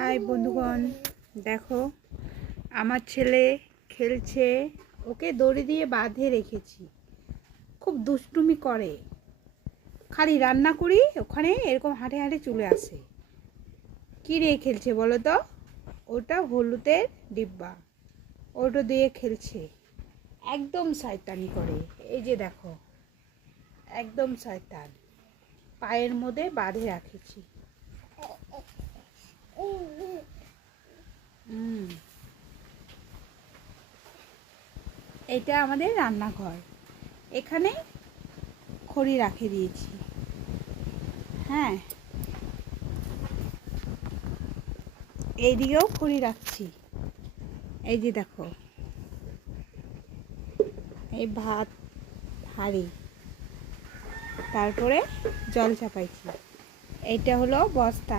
High বন্ধুগণ, দেখো আমার ছেলে খেলছে। ওকে দড়ি দিয়ে বাঁধে রেখেছি। খুব দুষ্টুমি করে, খালি রান্না করি ওখানে এরকম হাঁটে হাঁটে চলে আসে। কী রে খেলছে বলো তো? ওটা হলুদের ডিব্বা, ওটা দিয়ে খেলছে। একদম শয়তানি করে, এই যে দেখো একদম শয়তান। পায়ের মধ্যে বাঁধে রাখেছি। এটা আমাদের রান্নাঘর, এখানে খড়ি রাখে দিয়েছি। হ্যাঁ, এইদিকেও খড়ি রাখছি। এই যে দেখো, এই ভাত হাঁড়ি, তারপরে জল চাপাইছি। এইটা হলো বস্তা।